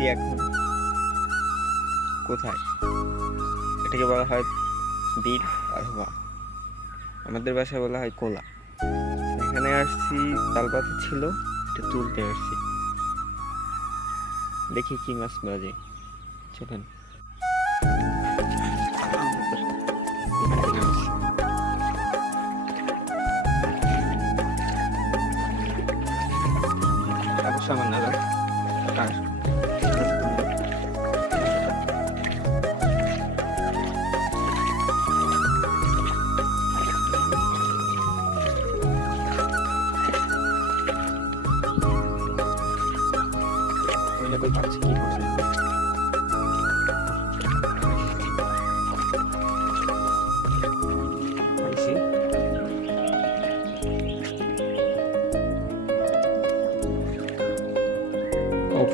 আসছি এখন কোথায়, এটাকে বলা হয় বিল অথবা আমাদের বাসায় বলা হয় কোলা। এখানে আসছি, তাল পাতা ছিল, এটা তুলতে আসছি, দেখি কি মাছ বাজে। চলেন। সামান্য আর পাচ্ছি কি করে। পাইছি। ওফ,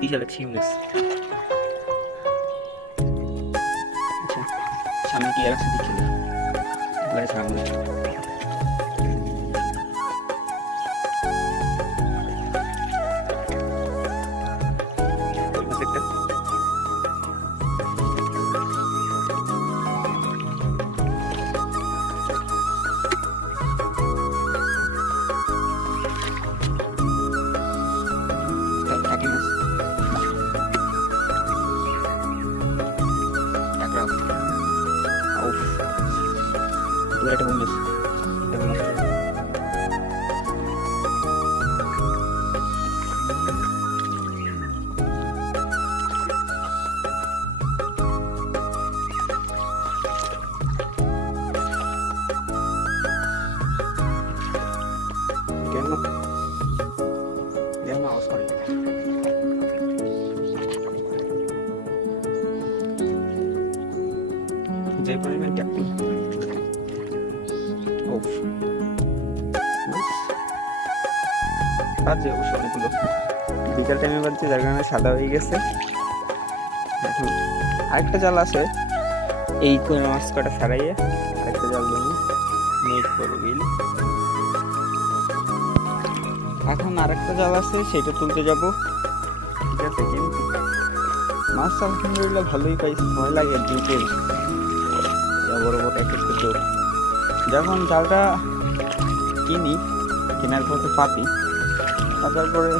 বিশাল চিমনেস। আচ্ছা, সামনে কি আর আছে দেখি না, সামনে একটা বন্ধু কেন কেন আওয়াজ করে যে পরিমাণ ক্যাপ্টেন। ওফ, বাজে অবশ্য অনেকগুলো। বিকাল টাইমে বাজছে, যার কারণে সাদা হয়ে গেছে। এখন আরেকটা জাল আছে, এই কোন মাছ কটা ছাড়াইয়ে আরেকটা জাল দেবো, নেট বড় বিল। এখন আরেকটা জাল আছে, সেটা তুলতে যাব। ঠিক আছে, কিন্তু মাছ আলহামদুলিল্লাহ ভালোই পাইছি। ভয় লাগে দুটো বড় বড় এক একটা চোখ। যখন জালটা কিনি, কেনার পথে পাতি, পাতার পরে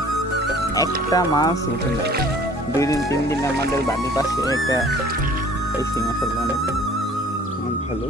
একটা মাছ উঠে না। 2 দিন 3 দিন আমাদের বাড়ির পাশে একটা এই মাছ অনেক ভালো।